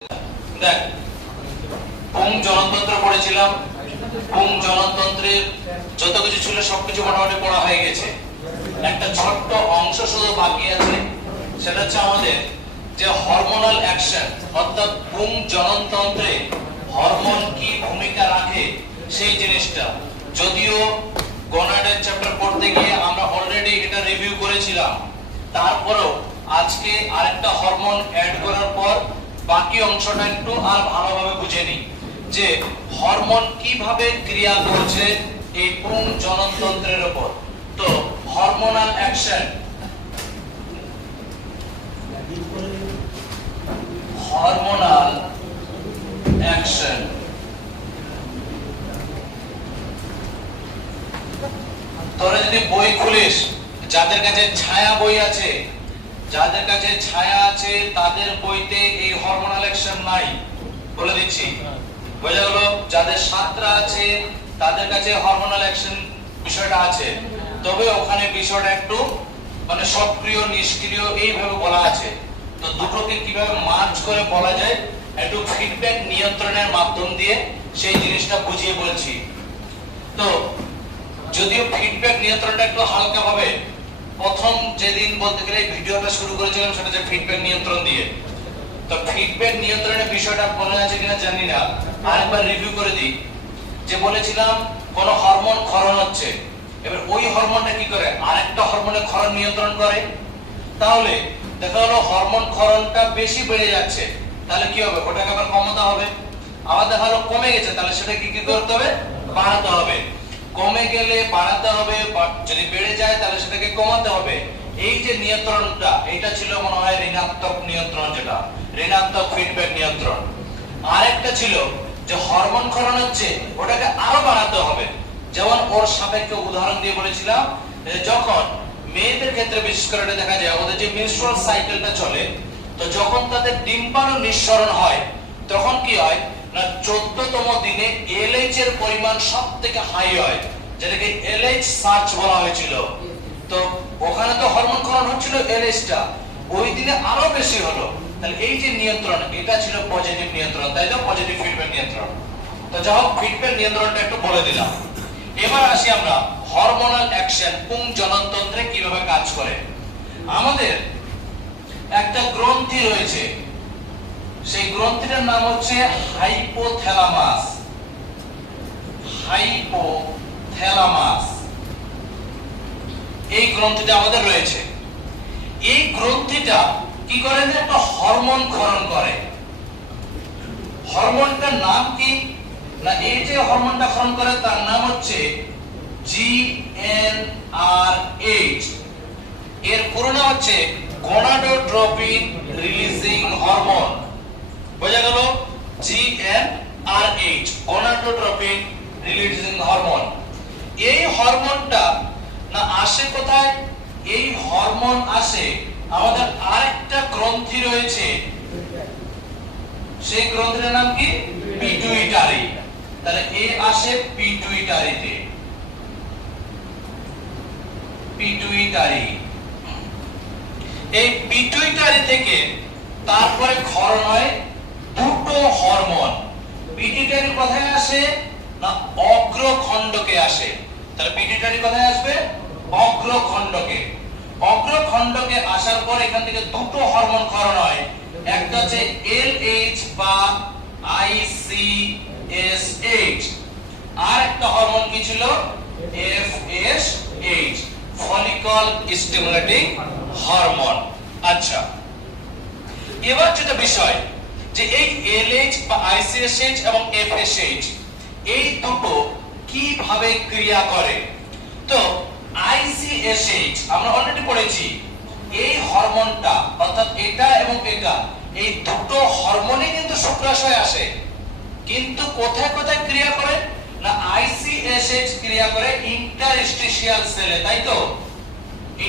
দেখ, পুং জনতন্ত্র পড়েছিলাম। পুং জনতন্ত্রের যত কিছু ছিল সবকিছু মোটামুটি পড়া হয়ে গেছে। একটা ছোট্ট অংশ শুধু বাকি আছে, সেটা হচ্ছে আমাদের যে হরমোনাল অ্যাকশন, অর্থাৎ পুং জনতন্ত্রে হরমোন কি ভূমিকা রাখে সেই জিনিসটা। যদিও গনাডের চ্যাপ্টার পড়তে গিয়ে আমরা অলরেডি এটা রিভিউ করেছিলাম, তারপরেও আজকে আরেকটা হরমোন অ্যাড করার পর বাকি অংশটা একটু আর ভালোভাবে বুঝে নিই যে হরমোন কিভাবে ক্রিয়া করছে এই পুং জননতন্ত্রের উপর। তো হরমোনাল অ্যাকশন, হরমোনাল অ্যাকশন তোরা যদি বই খুলিস, যাদের কাছে ছায়া বই আছে, যাদের কাছে ছায়া আছে তাদের বইতে এই হরমোনাল অ্যাকশন নাই, বলে দিচ্ছি। বোঝা গেল? যাদের সাতরা আছে তাদের কাছে হরমোনাল অ্যাকশন বিষয়টা আছে, তবে ওখানে বিষয়টা একটু মানে সক্রিয় নিষ্ক্রিয় এইভাবে বলা আছে। তো দুটোকে কিভাবে মার্জ করে বলা যায় একটু ফিডব্যাক নিয়ন্ত্রণের মাধ্যম দিয়ে সেই জিনিসটা বুঝিয়ে বলছি। তো যদিও ফিডব্যাক নিয়ন্ত্রণটা একটু হালকা হবে, প্রথম যেদিন বলতে গেলে ভিডিওটা শুরু করেছিলাম সেটা হচ্ছে ফিডব্যাক নিয়ন্ত্রণ দিয়ে। তো ফিডব্যাক নিয়ন্ত্রণের বিষয়টা মনে আছে কিনা জানি না, আরেকবার রিভিউ করে দিই। যে বলেছিলাম কোন হরমোন ক্ষরণ হচ্ছে, এবার ওই হরমোনটা কি করে আরেকটা হরমোনের ক্ষরণ নিয়ন্ত্রণ করে। তাহলে দেখা হলো হরমোন ক্ষরণটা বেশি বেড়ে যাচ্ছে, তাহলে কি হবে ওটাকে আবার কমাতে হবে। আবার দেখা হলো কমে গেছে, তাহলে সেটা কি করতে হবে, বাড়াতে হবে। কমে গেলে বাড়াতে হবে, যদি বেড়ে যায় তাহলে সেটাকে কমাতে হবে। এই যে নিয়ন্ত্রণটা, এটা ছিল মনে হয় ঋণাত্মক নিয়ন্ত্রণ, যেটা ঋণাত্মক ফিডব্যাক নিয়ন্ত্রণ। আরেকটা ছিল যে হরমোন ক্ষরণ হচ্ছে, ওটাকে আরো বাড়াতে হবে। যেমন ওর সাপেক্ষে উদাহরণ দিয়ে বলেছিলাম যখন মেয়েদের ক্ষেত্রে বিশেষ করে এটা দেখা যায় ওদের যে মেনস্ট্রুয়াল সাইকেলটা চলে, তো যখন তাদের ডিম্বাণু নিঃসরণ হয় তখন কি হয় না 14তম দিনে এলএইচ এর পরিমাণ সবথেকে হাই হয়, যেটাকে এলএইচ সার্চ বলা হয়েছিল। তো ওখানে তো হরমোন ক্ষরণ হচ্ছিল, এলএইচটা ওই দিনে আরো বেশি হলো। তাহলে এই যে নিয়ন্ত্রণ, এটা ছিল পজিটিভ নিয়ন্ত্রণ, তাই তো পজিটিভ ফিডব্যাক নিয়ন্ত্রণ। তো যাই হোক, ফিডব্যাক নিয়ন্ত্রণটা একটু বলে দিলাম। এবার আসি আমরা হরমোনাল অ্যাকশন পুং জননতন্ত্রে কিভাবে কাজ করে। আমাদের একটা গ্রন্থি রয়েছে, সেই গ্রন্থিটার নাম হচ্ছে হাইপোথ্যালামাস। হাইপোথ্যালামাস এই গ্রন্থিটা আমাদের রয়েছে। এই গ্রন্থিটা কি করে, একটা হরমোন ক্ষরণ করে। হরমোনটার নাম কি না, এই যে হরমোনটা ক্ষরণ করে তার নাম হচ্ছে GnRH। এর পুরো নাম হচ্ছে গনাডোট্রপিন রিলিজিং হরমোন। বোঝা গেল? GnRH, gonadotropin releasing hormone. এই হরমোনটা না আসে কোথায়? এই হরমোন আসে আমাদের আরেকটা গ্রন্থি রয়েছে, সেই গ্রন্থির নাম কি, পিটুইটারি। তাহলে এই আসে পিটুইটারিতে, পিটুইটারি। এই পিটুইটারি থেকে তারপরে ক্ষরণ হয় দুটো হরমোন। পিটুইটারি কোথায় আসে না, অগ্রখণ্ডকে আসে। তাহলে পিটুইটারি কোথায় আসবে, অগ্রখণ্ডকে। অগ্রখণ্ডকে আসার পর এখান থেকে দুটো হরমোন ক্ষরণ হয়, একটা হচ্ছে LH বা ICSH, আর একটা হরমোন কি ছিল, FSH, ফলিকল স্টিমুলেটিং হরমোন। আচ্ছা, এবার যেটা বিষয় যে এই LH বা ICSH এবং FSH এই দুটো কিভাবে ক্রিয়া করে। তো ICSH আমরা অলরেডি পড়েছি, এই হরমোনটা অর্থাৎ এটা এবং এটা এই দুটো হরমোনই কিন্তু শুক্রাশয়ে আসে, কিন্তু কোথায় কোথায় ক্রিয়া করে না, ICSH ক্রিয়া করে ইন্টারস্টিশিয়াল সেলে, তাই তো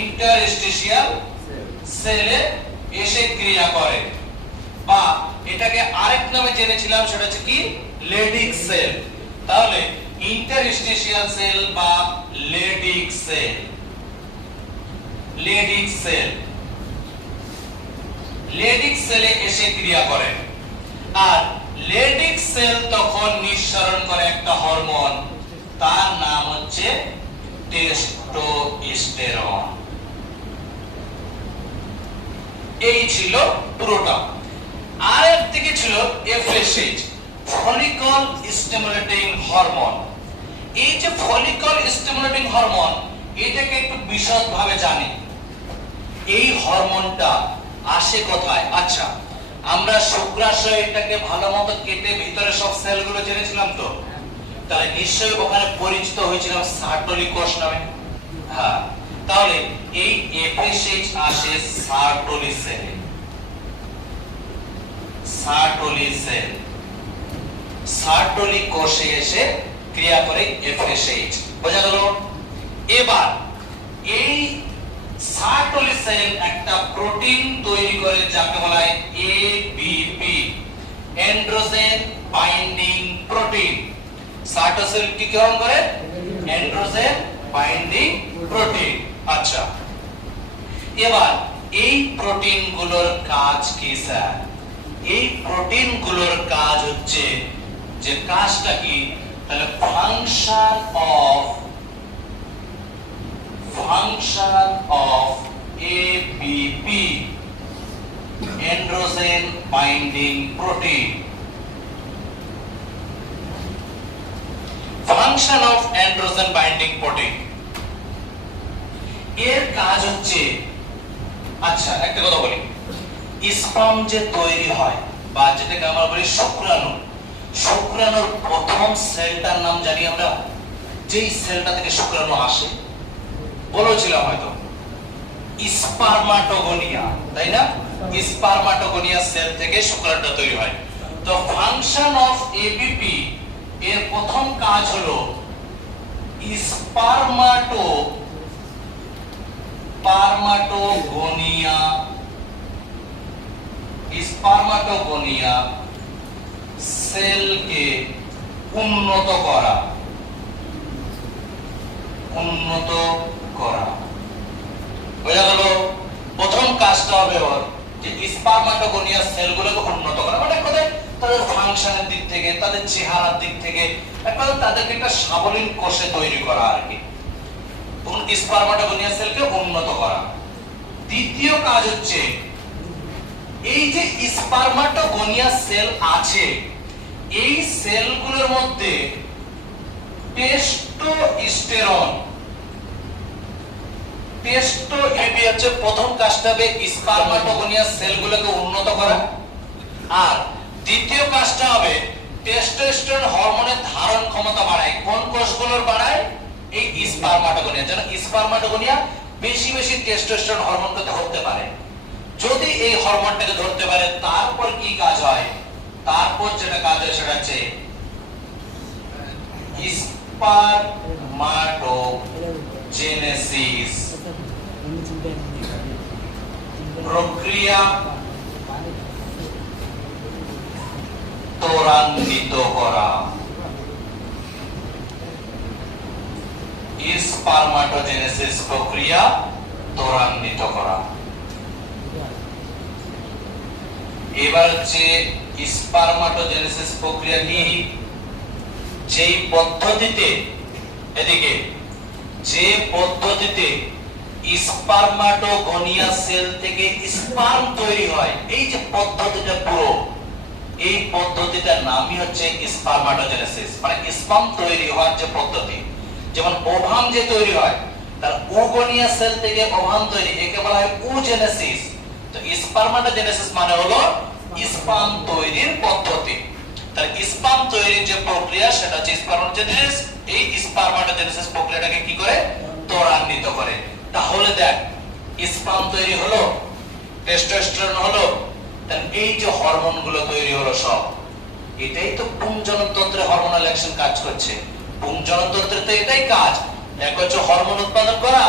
ইন্টারস্টিশিয়াল সেলে এসে ক্রিয়া করে। বা এটাকে আরেক নামে জেনেছিলাম, সেটা হচ্ছে কি, লেডিক সেল। তাহলে ইন্টারস্টিশিয়াল সেল বা Leydig cell, Leydig cell, Leydig সেলে এসে ক্রিয়া করে। যখন নিঃসরণ করে একটা হরমোন, তার নাম হচ্ছে টেস্টোস্টেরন। এই ছিল পুরোটা। আর একদিকে ছিল এফএসএইচ, ফলিকল স্টিমুলেটিং হরমোন। এই যে ফলিকল স্টিমুলেটিং হরমোন, এটাকে একটু বিশদভাবে জানি। এই হরমোনটা আসে কোথায়? আচ্ছা, আমরা শুক্রাশয় এটাকে ভালো মতো কেটে ভিতরে সব সেলগুলো জেনেছিলাম তো, তাহলে নিশ্চয়ই ওখানে পরিচিত হয়েছিলাম সার্টোলি কোষ নামে। হ্যাঁ, তাহলে এই এফএসএইচ আসে সার্টোলি সেলে। সার্টোলি সেল, সার্টোলি কোষে এসে ক্রিয়া করে এফএসএইচ। বোঝা গেল? এবার এই সার্টোলি সেল একটা প্রোটিন তৈরি করে যাকে বলা হয় এবিপি, অ্যান্ড্রোজেন বাইন্ডিং প্রোটিন। সার্টোসেল কি গ্রহণ করে? Androgen binding protein. আচ্ছা, এবার এই প্রোটিনগুলোর কাজ কি স্যার? এই প্রোটিনগুলোর কাজ হচ্ছে, যে কাজটা কি, তাহলে function of ABP, androgen binding protein. Function of androgen binding protein এর কাজ হচ্ছে, আচ্ছা একটা কথা বলি, স্পার্ম যে তৈরি হয় বা যেটাকে আমরা বলি শুক্রাণু, শুক্রাণুর প্রথম সেলটার নাম জানি আমরা? যেই সেলটা থেকে শুক্রাণু আসে, বলেছিলাম হয়তো স্পার্মাটোগোনিয়া, তাই না? স্পার্মাটোগোনিয়া সেল থেকে শুক্রাণুটা তৈরি হয়। তো ফাংশন অফ এবিপি এর প্রথম কাজ হলো স্পার্মাটোগোনিয়া সেলকে উন্নত করা। বোঝা গেল? প্রথম কাজটা হবে ওর যে স্পার্মাটোগোনিয়া সেলগুলোকে উন্নত করা, মানে কোথায় তাদের ফাংশনের দিক থেকে, তাদের চেহারার দিক থেকে, একবার তাদেরকে একটা সাবলীল কোষে তৈরি করা আর কি, স্পার্মাটোগোনিয়া সেলকে উন্নত করা। দ্বিতীয় কাজ হচ্ছে, এই যে স্পার্মাটোগোনিয়া সেল আছে, এই সেলগুলোর মধ্যে টেস্টোস্টেরন হচ্ছে প্রথম কাজটা হবে স্পার্মাটোগোনিয়া সেলগুলোকে উন্নত করা। আর দ্বিতীয় কাজটা হবে টেস্টোস্টেরন হরমোনের ধারণ ক্ষমতা বাড়ায়। কোন কোষগুলোর বাড়ায়? এই স্পার্মাটোগোনিয়া, যেন স্পার্মাটোগোনিয়া বেশি বেশি টেস্টোস্টেরন হরমোনকে ধরতে পারে। যদি এই হরমোনটাকে ধরতে পারে, তারপর কি কাজ হয়? তারপর যেটা কাজ হয় সেটা হচ্ছে স্পারমাটোজেনেসিস প্রক্রিয়া ত্বরান্বিত করা। স্পারমাটোজেনেসিস প্রক্রিয়া ত্বরান্বিত করা। এবার হচ্ছে স্পারমাটোজেনেসিস প্রক্রিয়া নিয়ে যেই পদ্ধতিতে, এদিকে যে পদ্ধতিতে স্পারমাটোগোনিয়া সেল থেকে স্পার্ম তৈরি হয়, এই যে পদ্ধতিটা পুরো, এই পদ্ধতিটার নামই হচ্ছে স্পারমাটোজেনেসিস, মানে স্পার্ম তৈরি হওয়ার যে পদ্ধতি। যেমন ওভাম যে তৈরি হয়, তার ওগোনিয়া সেল থেকে ওভাম তৈরি, একে বলা হয় ওজেনেসিস। তো স্পারমাটোজেনেসিস মানে হলো স্পার্ম তৈরির পদ্ধতি। তাহলে স্পার্ম তৈরির যে প্রক্রিয়া সেটা হচ্ছে স্পারমাটোজেনেসিস। এই স্পারমাটোজেনেসিস প্রক্রিয়াটাকে কি করে? ত্বরান্বিত করে। তাহলে দেখ, স্পার্ম তৈরি হলো, টেস্টোস্টেরন হলো, তাহলে এই যে হরমোনগুলো তৈরি হলো সব, এটাই তো পুংজননতন্ত্রে হরমোনাল অ্যাকশন কাজ করছে। পুংজননতন্ত্রে তো এটাই কাজ। এক হচ্ছে হরমোন উৎপাদন করা,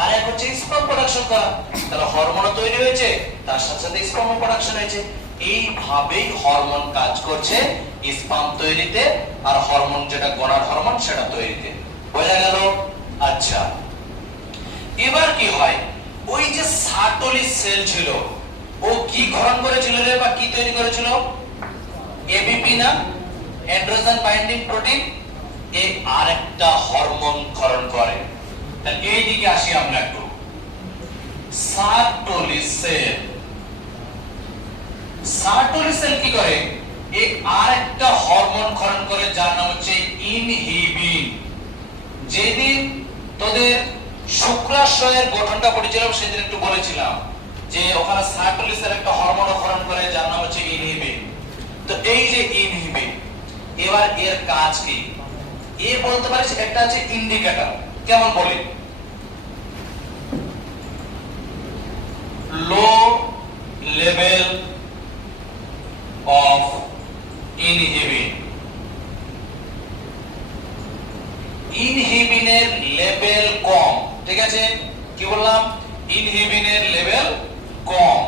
আর এক হচ্ছে স্পার্ম প্রোডাকশন করা। তাহলে হরমোন তৈরি হয়েছে, তার সাথে সাথে স্পার্ম প্রোডাকশন হয়েছে। এইভাবেই হরমোন কাজ করছে স্পার্ম তৈরিতে, আর হরমোন যেটা গনাড হরমোন সেটা তৈরিতে। বোঝা গেল? আচ্ছা, এবার কি হয়? ওই যে সার্টোলি সেল ছিল, ও কি গ্রহণ করেছিল রে, বা কি তৈরি করেছিল? এবিপি না? অ্যান্ড্রোজেন বাইন্ডিং প্রোটিন এই আরেকটা হরমোন ক্ষরণ করে। তাহলে এই দিকে আসি আমরা একটু। সার্টোলিসেল কি করে? এই আরেকটা হরমোন ক্ষরণ করে যার নাম হচ্ছে ইনহিবিন। যেদিন তোদের শুক্রাশয়ের গঠনটা পড়েছিলাম সেদিন একটু বলেছিলাম যে ওখানে সার্টোলিসের একটা হরমোন ক্ষরণ করে যার নাম হচ্ছে ইনহিবিন। তো এই যে ইনহিবিন, এবার এর কাজ কি? এ বলতে পারিস একটা আছে ইন্ডিকেটর। কেমন বলি? Low level of inhibin. ইনহিবিনের লেভেল কম, ঠিক আছে? কি বললাম? ইনহিবিনের লেভেল কম,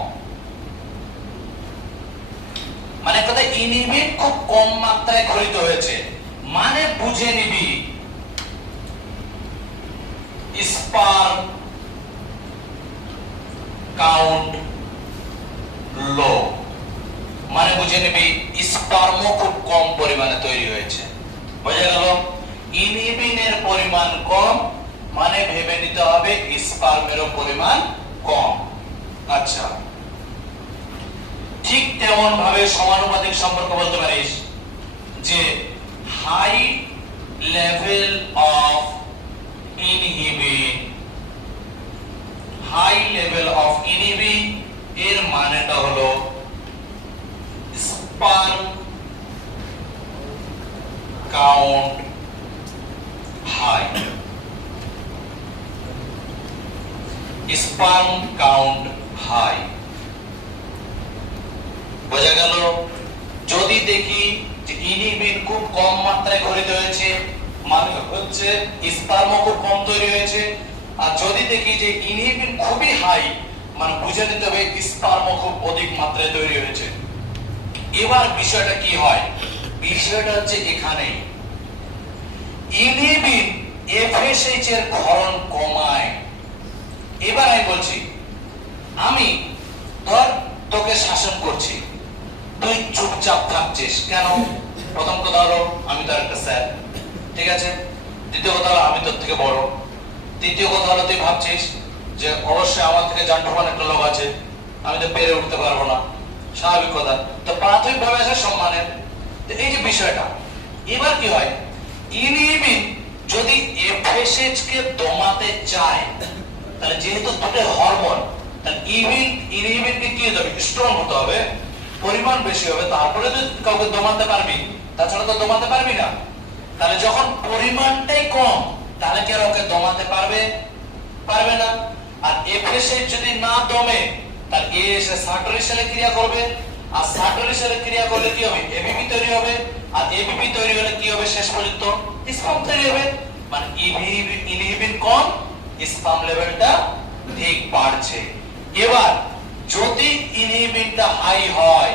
মানে কথা ইনহিবিন খুব কম মাত্রায় ক্ষরিত হয়েছে, মানে বুঝে নিবি স্পার্ম কাউন্ট লো, মানে বুঝে নিবি স্পার্ম খুব কম পরিমাণে তৈরি হয়েছে। বোঝা গেল? ইনহিবিনের পরিমাণ কম মানে ভেবে নিতে হবে স্পার্মেরও পরিমাণ কম। আচ্ছা, ঠিক তেমন ভাবে সমানুপাতিক সম্পর্ক বলতে পারিস যে high level of inhibin, high level of inhibin এর মানেটা হলো sperm count high. Sperm count high, বোঝা গেল? যদি দেখি যে ইনহিবিন খুব কম মাত্রায় ক্ষরিত হয়েছে মানে হচ্ছে স্পার্ম খুব কম তৈরি হয়েছে, আর যদি দেখি যে ইনহিবিন খুবই হাই মানে বুঝে নিতে হবে স্পার্ম খুব অধিক মাত্রায় তৈরি হয়েছে। এবার বিষয়টা কি হয়? বিষয়টা হচ্ছে এখানে ইনহিবিন এফএসএইচ এর ক্ষরণ কমায়। এবার আমি বলছি, আমি ধর তোকে শাসন করছি, তুই চুপচাপ থাকছিস কেন? প্রথম কথা হলো আমি তোর একটা স্যার, ঠিক আছে? দ্বিতীয় কথা হলো আমি তোর থেকে বড়। তৃতীয় কথা হলো তুই ভাবছিস যে অবশ্যই আমার থেকে জান্টুমান একটা লোক আছে, আমি তো পেরে উঠতে পারবো না, স্বাভাবিক কথা। তো প্রাথমিক ভাবে আছে সম্মানের। তো এই যে বিষয়টা, এবার কি হয়? ইনহিবিন যদি এফএসএইচ কে দমাতে চায়, তাহলে যেহেতু দুটো হরমোন, তাহলে ইনহিবিন কে কি হতে হবে? স্ট্রং হতে হবে, পরিমাণ বেশি হবে, তারপরে তুই কাউকে দমাতে পারবি, তাছাড়া তো দমাতে পারবি না। তাহলে যখন পরিমাণটাই কম, তাহলে কি আর ওকে দমাতে পারবে? পারবে না। আর এফএসএইচ যদি না দমে, তাহলে এ এসে সার্টোলিসেলে ক্রিয়া করবে, আর সার্টোলিসেলে ক্রিয়া করলে কি হবে? এবিপি তৈরি হবে, আর এবিপি তৈরি হলে কি হবে? শেষ পর্যন্ত স্পার্ম তৈরি হবে। মানে ইনহিবিন কম, স্পার্ম লেভেলটা ঠিক বাড়ছে। এবার যদি ইনহিবিনটা হাই হয়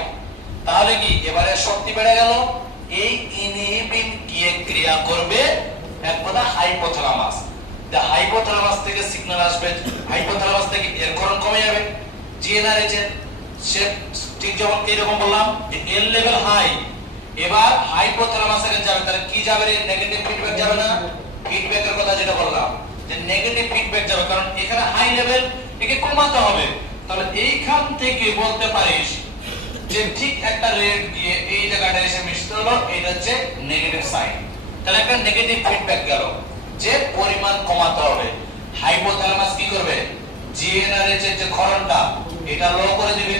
তাহলে কি এবারে শক্তি বেড়ে গেল? এই ইনহিবিন গিয়ে ক্রিয়া করবে এক কথা হাইপোথ্যালামাস। হাইপোথ্যালামাস থেকে সিগন্যাল আসবে, হাইপোথ্যালামাস থেকে এর ক্ষরণ কমে যাবে। জিএনআরএইচ সে ঠিক যেমন এরকম বললাম এল লেভেল হাই, এবার হাইপোথ্যালামাসে যাবে, তাহলে কি যাবে? নেগেটিভ ফিডব্যাক যাবে না? ফিডব্যাকের কথা যেটা বললাম যে নেগেটিভ ফিডব্যাক যাবে, কারণ এখানে হাই লেভেল, একে কমাতে হবে। তাহলে এইখান থেকে বলতে পারিস যে ঠিক একটা রেট দিয়ে এই জায়গাটা এসে মিশতে হলো, এটা হচ্ছে নেগেটিভ সাইন। তাহলে একটা নেগেটিভ ফিডব্যাক গেল যে পরিমাণ কমাতে হবে। হাইপোথ্যালামাস কি করবে? জিএনআরএইচ এর যে ক্ষরণটা এটা লো করে দিবে,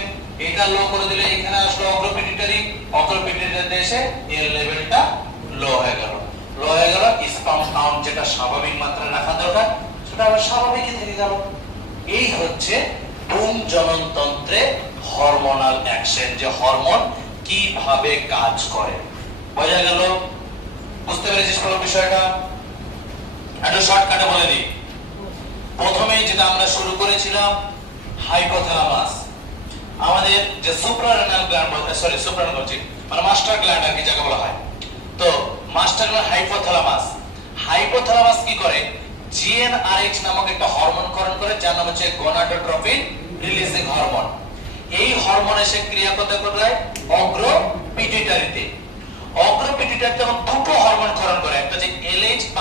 এটা লো করে দিলে এখানে আসলো অগ্রপিটুইটারি, অগ্রপিটুইটারিতে এসে এর লেভেলটা লো হয়ে গেল। লো হয়ে গেল, স্পার্ম কাউন্ট যেটা স্বাভাবিক মাত্রায় রাখা দরকার সেটা আবার স্বাভাবিকই থেকে গেল। এই হচ্ছে পুংজননতন্ত্রে হরমোনাল অ্যাকশন, যে হরমোন কিভাবে কাজ করে। বোঝা গেল? বুঝতে পেরেছিস পুরো বিষয়টা? একটু শর্টকাটে বলে দিই। প্রথমে যেটা আমরা শুরু করেছিলাম হাইপোথ্যালামাস, আমাদের যে সুপ্রারেনাল গ্ল্যান্ড, সুপ্রারেনাল বলছি মানে মাস্টার গ্ল্যান্ড আর কি যাকে বলা হয়। তো মাস্টার গ্ল্যান্ড হাইপোথ্যালামাস, হাইপোথ্যালামাস কি করে? জিএনআরএইচ নামক একটা হরমোন ক্ষরণ করে যার নাম হচ্ছে গনাডোট্রপিন রিলিজিং হরমোন। এই হরমোন এসে ক্রিয়া করতে যায় অগ্র পিটুইটারিতে। অগ্র পিটুইটারি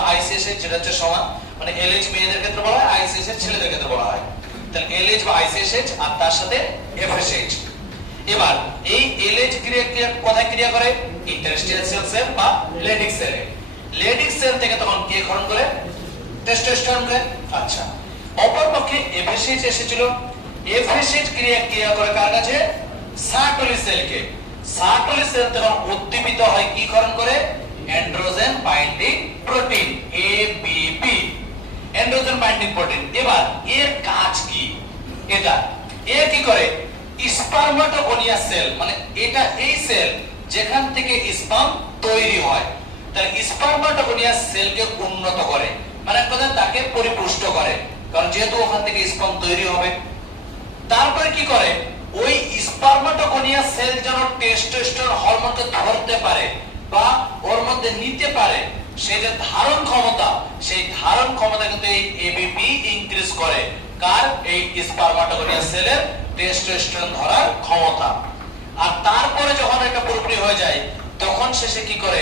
বা আইসিএসএইচ যেটা হচ্ছে সমান, মানে এলএইচ মেয়েদের ক্ষেত্রে বলা হয়, আইসিএসএইচ ছেলেদের ক্ষেত্রে বলা হয়। তাহলে এলএইচ বা আইসিএসএইচ আর তার সাথে এফএসএইচ। এবার এই এলএইচ ক্রিয়া কোথায় ক্রিয়া করে? ইন্টারস্টিয়াল সেল বা লেডিক সেলে। লেডিক সেল থেকে তখন কে ক্ষরণ করে? টেস্টোস্টেরন করে। আচ্ছা, অপরপক্ষে এফএসএইচ এসেছিল। এফএসএইচ ক্রিয়া করে কার কাছে? সার্টোলি সেলকে। সার্টোলি সেল তখন উদ্দীপিত হয় কি ক্ষরণ করে? Androgen binding protein, ABP, androgen binding protein. এবার এর কাজ কি? এটা এর কি করে? স্পারমাটোগোনিয়া সেল, মানে এটা এই সেল যেখান থেকে স্পার্ম তৈরি হয়, তাহলে স্পারমাটোগোনিয়া সেলকে উন্নত করে, মানে কথা তাকে পরিপুষ্ট করে, কারণ যেহেতু ওখান থেকে স্পার্ম তৈরি হবে। তারপরে কি করে? ওই স্পারমাটোগোনিয়া সেল যেন টেস্টোস্টেরন হরমোনকে ধরতে পারে বা ওর মধ্যে নিতে পারে, সেই যে ধারণ ক্ষমতা, সেই ধারণ ক্ষমতা কিন্তু এই এবিপি ইনক্রিজ করে। কার? এই স্পারমাটোগোনিয়া সেলের টেস্টোস্টেরন ধরার ক্ষমতা। আর তারপরে যখন এটা পুরোপুরি হয়ে যায়, তখন শেষে কি করে?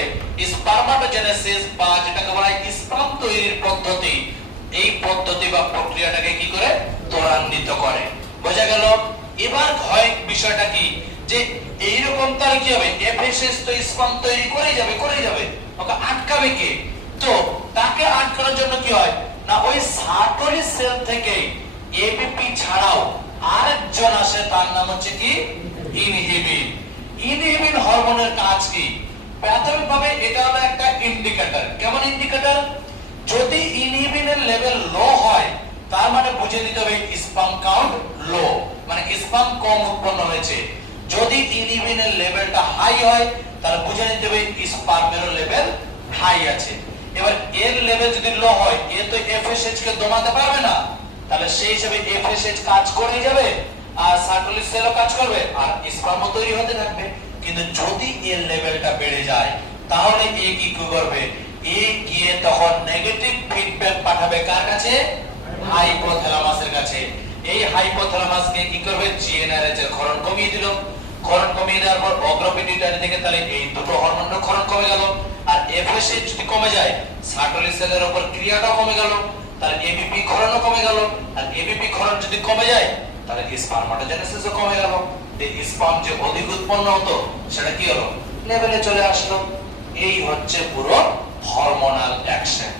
স্পারমাটোজেনেসিস বা যেটাকে বলা হয় স্পার্ম তৈরির পদ্ধতি, এই পদ্ধতি বা প্রক্রিয়াটাকে কি করে? ত্বরান্বিত করে। বোঝা গেল? এবার হয় বিষয়টা কি, যে এইরকম তার কি হবে? এফএসএস তো স্পার্ম তৈরি করেই যাবে, ওকে আটকাবে কে? তো তাকে আটকানোর জন্য কি হয় না, ওই সার্টোলি সেল থেকে এবিপি ছাড়াও আরেকজন আসে, তার নাম হচ্ছে কি? ইনহিবিন। ইনহিবিন হরমোনের কাজ কি? প্রাথমিকভাবে এটা হলো একটা ইন্ডিকেটর। কেমন ইন্ডিকেটর? যদি ইনহিবিনের লেভেল লো হয়, তার মানে বুঝে নিতে হবে স্পার্ম কাউন্ট লো, মানে স্পার্ম কম উৎপন্ন হয়েছে। যদি ইনহিবিনের লেভেলটা হাই হয়, তাহলে বুঝে নিতে হবে স্পার্মের লেভেল হাই আছে। এবার এর লেভেল যদি লো হয়, এ তো এফএসএইচ কে দমাতে পারবে না, তাহলে সেই হিসেবে এফএসএইচ কাজ করে যাবে আর সার্টোলি সেলও কাজ করবে আর স্পার্ম তৈরি হতে থাকবে। কিন্তু যদি এর লেভেলটা বেড়ে যায়, তাহলে এ কি করবে? এ গিয়ে তখন নেগেটিভ ফিডব্যাক পাঠাবে কার কাছে? হাইপোথ্যালামাসের কাছে। এই হাইপোথ্যালামাসকে কি করবে? জিএনআরএইচ এর ক্ষরণ কমিয়ে দিল। ক্ষরণ কমিয়ে দেওয়ার পর অগ্রপিটুইটারি থেকে তাহলে এই দুটো হরমোনের ক্ষরণ কমে গেল। আর এফএসএইচ যদি কমে যায়, সার্টোলি সেলের উপর ক্রিয়াটাও কমে গেল, তার এবিপি ক্ষরণও কমে গেল। আর এবিপি ক্ষরণ যদি কমে যায়, তাহলে স্পারমাটোজেনেসিসও কমে গেল। এই স্পার্ম যে অধিক উৎপন্ন হতো, সেটা কি হলো? লেভেলে চলে আসলো। এই হচ্ছে পুরো হরমোনাল অ্যাকশন।